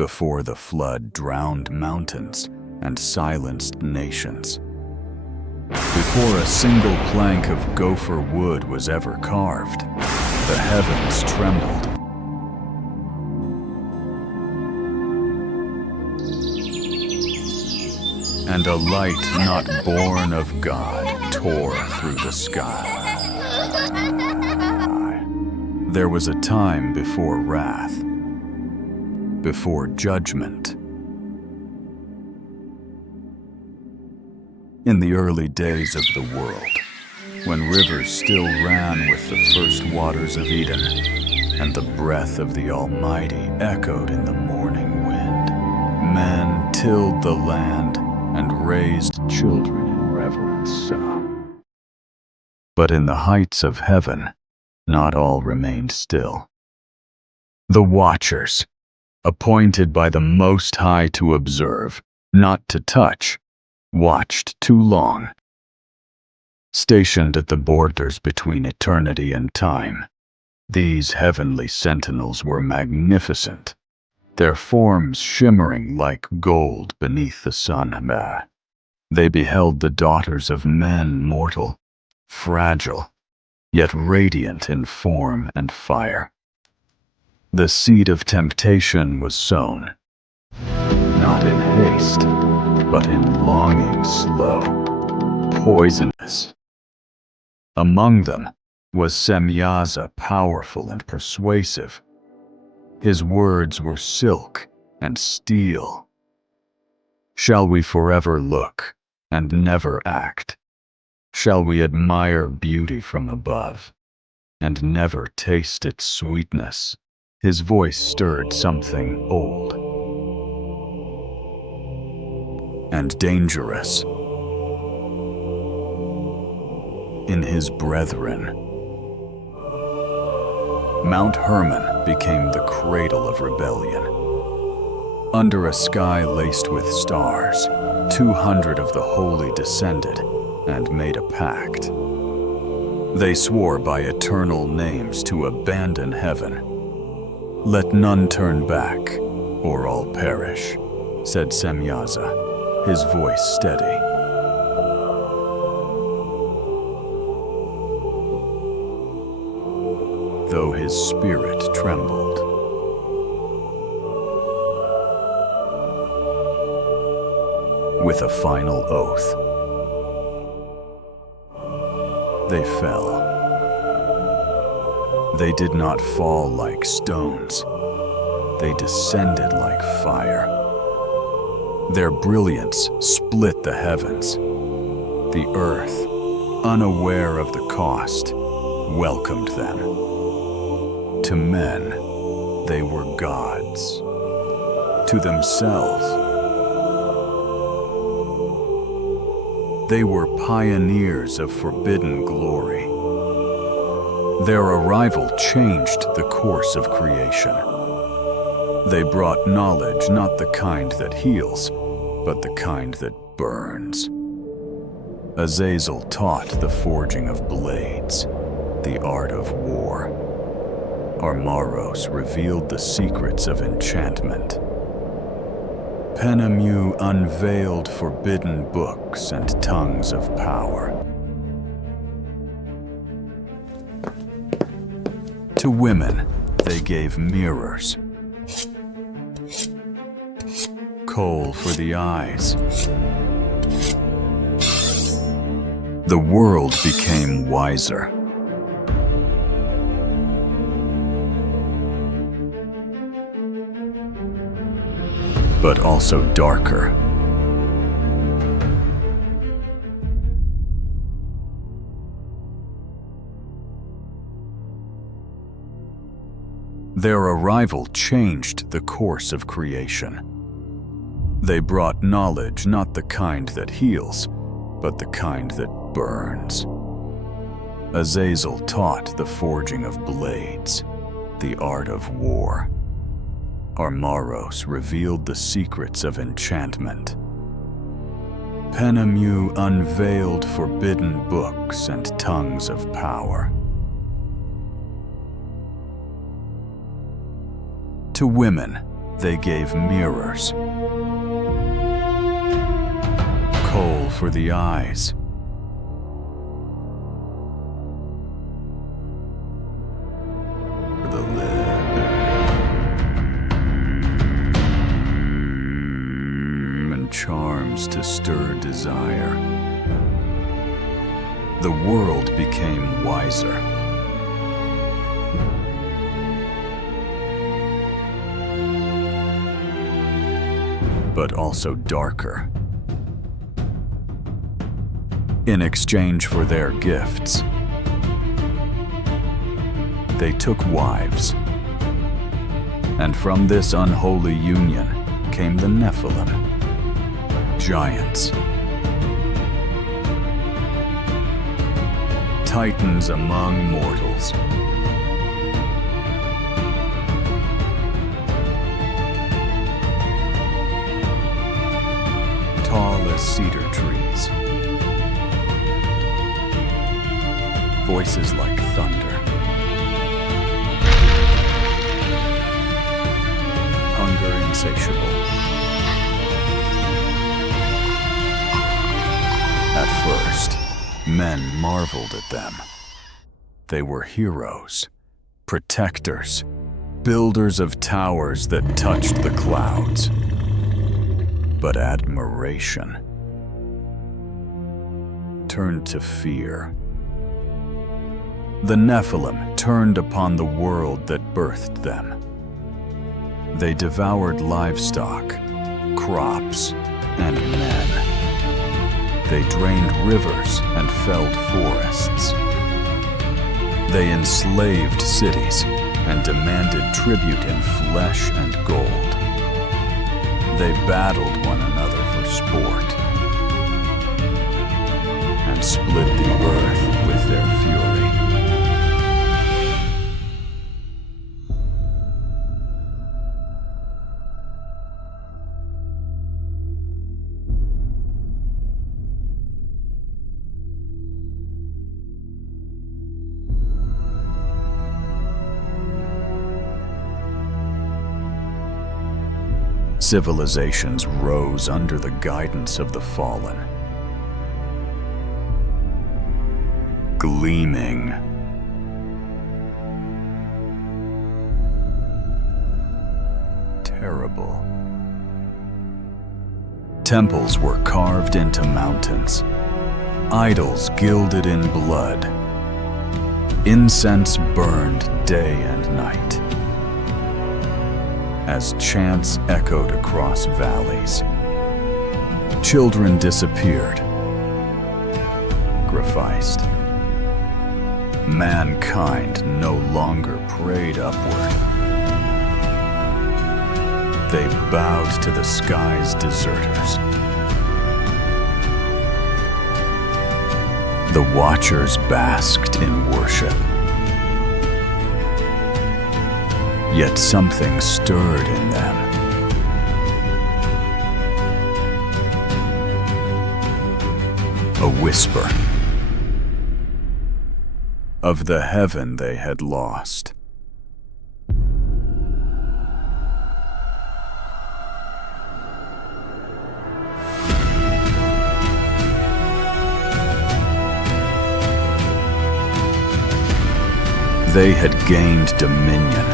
before the flood drowned mountains and silenced nations. Before a single plank of gopher wood was ever carved, the heavens trembled. And a light not born of God tore through the sky. There was a time before wrath, before judgment. In the early days of the world, when rivers still ran with the first waters of Eden, and the breath of the Almighty echoed in the morning wind, men tilled the land and raised children in reverence. But in the heights of heaven, not all remained still. The watchers, appointed by the Most High to observe, not to touch, watched too long. Stationed at the borders between eternity and time, these heavenly sentinels were magnificent, their forms shimmering like gold beneath the sun. They beheld the daughters of men mortal, fragile, yet radiant in form and fire. The seed of temptation was sown, not in haste, but in longing slow, poisonous. Among them was Semyaza, powerful and persuasive. His words were silk and steel. Shall we forever look and never act? Shall we admire beauty from above and never taste its sweetness? His voice stirred something old and dangerous in his brethren. Mount Hermon became the cradle of rebellion. Under a sky laced with stars, 200 of the holy descended and made a pact. They swore by eternal names to abandon heaven. Let none turn back, or all perish, said Semyaza, his voice steady. Though his spirit trembled. With a final oath, they fell. They did not fall like stones. They descended like fire. Their brilliance split the heavens. The earth, unaware of the cost, welcomed them. To men, they were gods. To themselves, they were pioneers of forbidden glory. Their arrival changed the course of creation. They brought knowledge, not the kind that heals, but the kind that burns. Azazel taught the forging of blades, the art of war. Armaros revealed the secrets of enchantment. Penemu unveiled forbidden books and tongues of power. To women, they gave mirrors, coal for the eyes. The world became wiser. But also darker. Their arrival changed the course of creation. They brought knowledge, not the kind that heals, but the kind that burns. Azazel taught the forging of blades, the art of war. Armaros revealed the secrets of enchantment. Penemu unveiled forbidden books and tongues of power. To women, They gave mirrors, coal for the eyes, for the lip, and charms to stir desire. The world became wiser. But also darker. In exchange for their gifts, they took wives. And from this unholy union came the Nephilim, giants, titans among mortals. Tall as cedar trees, voices like thunder, hunger insatiable. At first, men marveled at them. They were heroes, protectors, builders of towers that touched the clouds. But admiration turned to fear. The Nephilim turned upon the world that birthed them. They devoured livestock, crops, and men. They drained rivers and felled forests. They enslaved cities and demanded tribute in flesh and gold. They battled one another for sport and split the earth with their fury. Civilizations rose under the guidance of the fallen, gleaming, terrible. Temples were carved into mountains, idols gilded in blood. Incense burned day and night. As chants echoed across valleys, children disappeared, sacrificed. Mankind no longer prayed upward. They bowed to the sky's deserters. The Watchers basked in worship. Yet something stirred in them. A whisper of the heaven they had lost. They had gained dominion.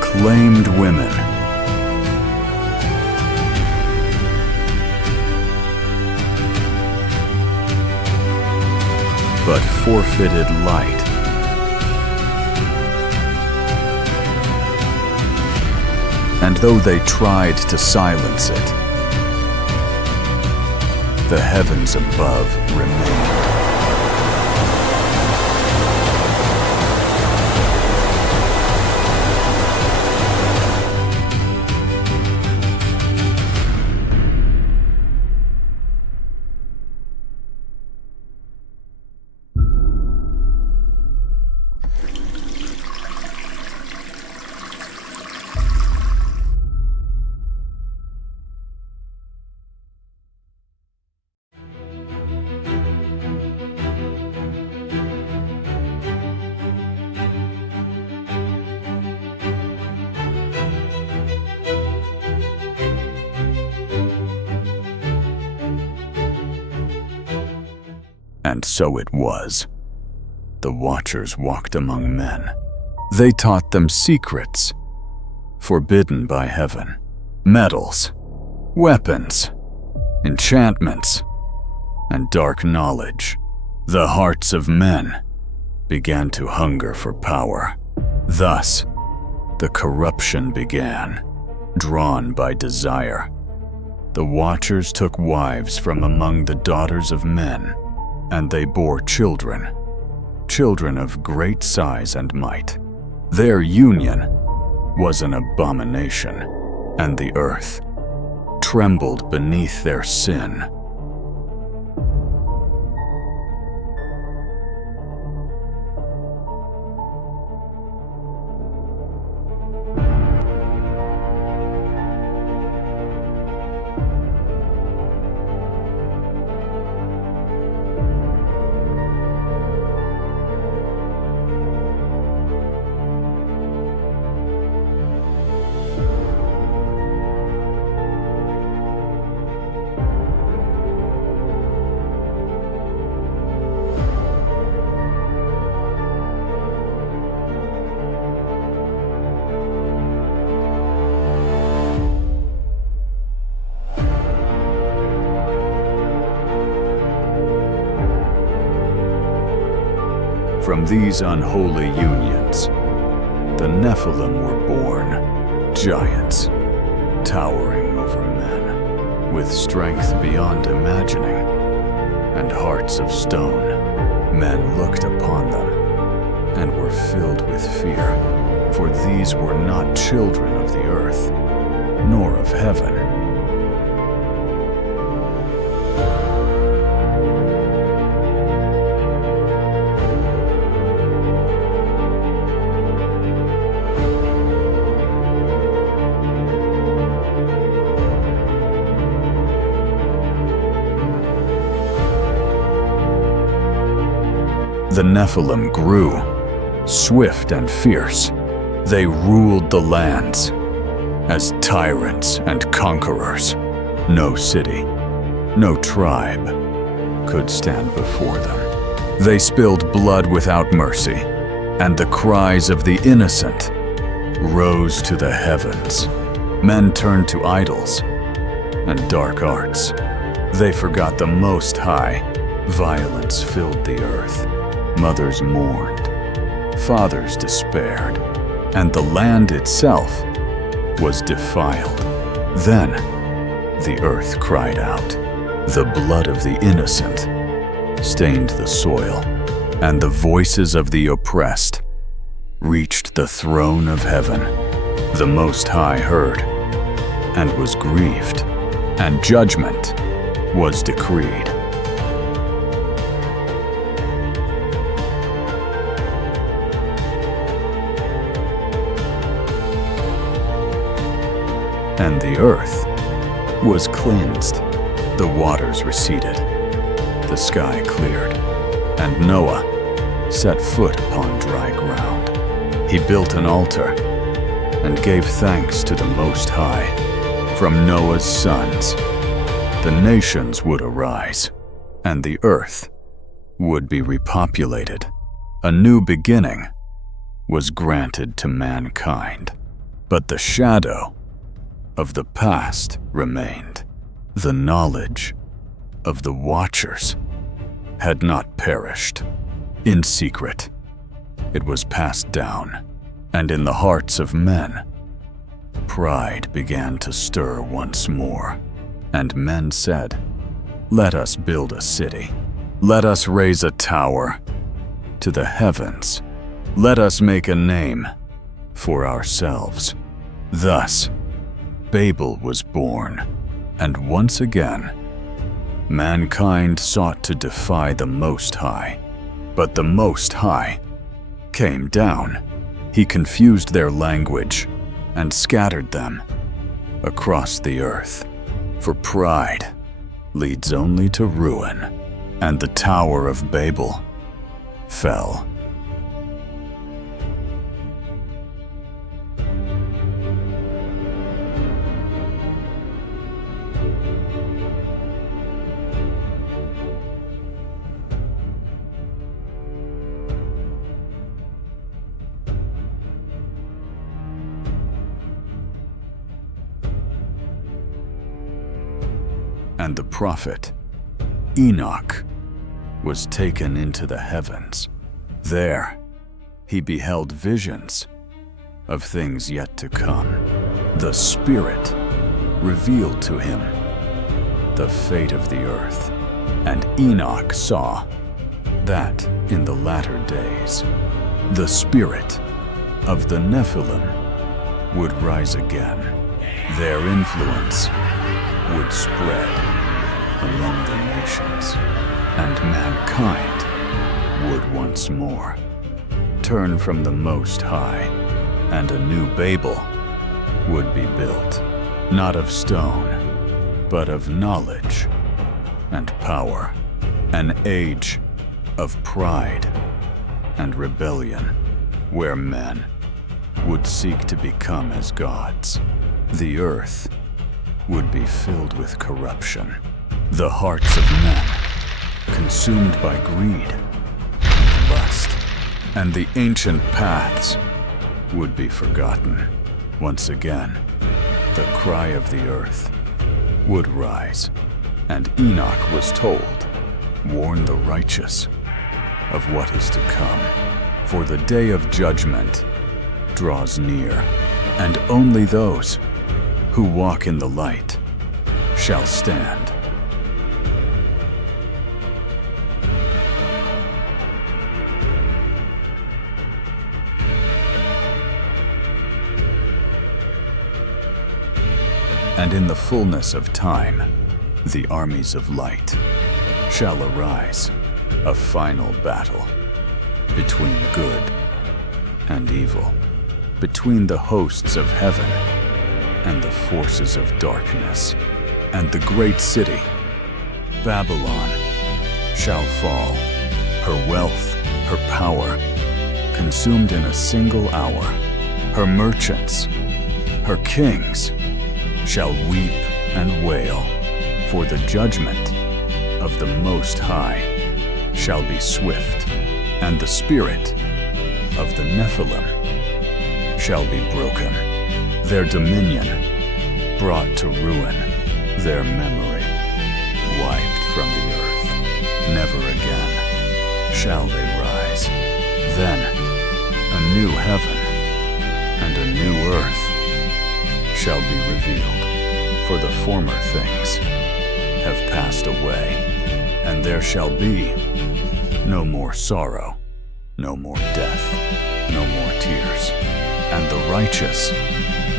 Claimed women. But forfeited light. And though they tried to silence it, the heavens above remained. And so it was. The Watchers walked among men. They taught them secrets forbidden by heaven, metals, weapons, enchantments, and dark knowledge. The hearts of men began to hunger for power. Thus, the corruption began, drawn by desire. The Watchers took wives from among the daughters of men, and they bore children, children of great size and might. Their union was an abomination, and the earth trembled beneath their sin. From these unholy unions, the Nephilim were born, giants, towering over men, with strength beyond imagining, and hearts of stone. Men looked upon them and were filled with fear, for these were not children of the earth, nor of heaven. The Nephilim grew, swift and fierce. They ruled the lands as tyrants and conquerors. No city, no tribe could stand before them. They spilled blood without mercy, and the cries of the innocent rose to the heavens. Men turned to idols and dark arts. They forgot the Most High. Violence filled the earth. Mothers mourned, fathers despaired, and the land itself was defiled. Then the earth cried out. The blood of the innocent stained the soil, and the voices of the oppressed reached the throne of heaven. The Most High heard and was grieved, and judgment was decreed. And the earth was cleansed. The waters receded. The sky cleared. And Noah set foot upon dry ground. He built an altar and gave thanks to the Most High. From Noah's sons, the nations would arise, and the earth would be repopulated. A new beginning was granted to mankind. But the shadow of the past remained. The knowledge of the Watchers had not perished. In secret, it was passed down, and in the hearts of men, pride began to stir once more. And men said, "Let us build a city. Let us raise a tower to the heavens. Let us make a name for ourselves." Thus, Babel was born, and once again, mankind sought to defy the Most High. But the Most High came down. He confused their language and scattered them across the earth. For pride leads only to ruin, and the Tower of Babel fell. And the prophet Enoch was taken into the heavens. There he beheld visions of things yet to come. The Spirit revealed to him the fate of the earth. And Enoch saw that in the latter days the spirit of the Nephilim would rise again. Their influence would spread among the nations, and mankind would once more turn from the Most High, and a new Babel would be built, not of stone, but of knowledge and power, an age of pride and rebellion, where men would seek to become as gods. The earth would be filled with corruption, the hearts of men consumed by greed and lust, and the ancient paths would be forgotten. Once again, the cry of the earth would rise, and Enoch was told, "Warn the righteous of what is to come, for the day of judgment draws near, and only those who walk in the light shall stand." And in the fullness of time, the armies of light shall arise, a final battle between good and evil, between the hosts of heaven and the forces of darkness. And the great city, Babylon, shall fall, her wealth, her power, consumed in a single hour. Her merchants, her kings, shall weep and wail, for the judgment of the Most High shall be swift, and the spirit of the Nephilim shall be broken, their dominion brought to ruin, their memory wiped from the earth. Never again shall they rise. Then a new heaven and a new earth shall be revealed, for the former things have passed away, and there shall be no more sorrow, no more death, no more tears, and the righteous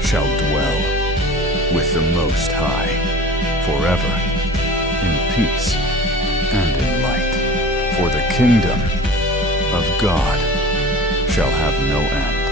shall dwell with the Most High forever, in peace and in light, for the kingdom of God shall have no end.